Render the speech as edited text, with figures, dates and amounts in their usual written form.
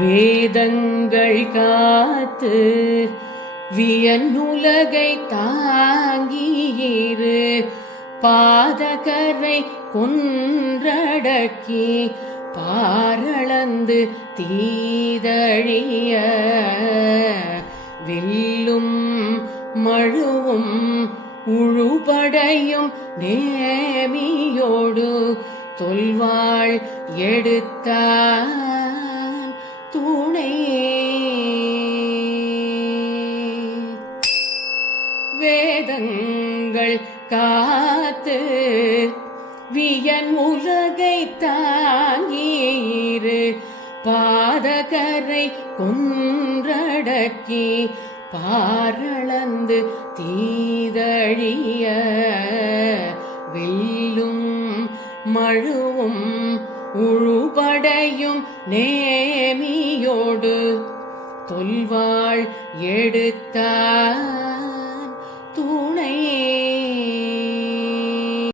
வேதங்கள் காத்து வியன்னுலகை தாங்கியிரு பாதகரை கொன்றடக்கி பாரளந்து தீதழிய வில்லும் மழுவும் உழுபடையும் நேமியோடு தொல்வாள் எடுத்தான் துணை. வேதங்கள் காத்து வியன் உலகை தாங்கியிரு பாதகரை கொன்றடக்கி பாரளந்து தீதழிய வில்லும் மழுவும் உழுபடையும் நேமியோடு தொல்வாள் எடுத்தார்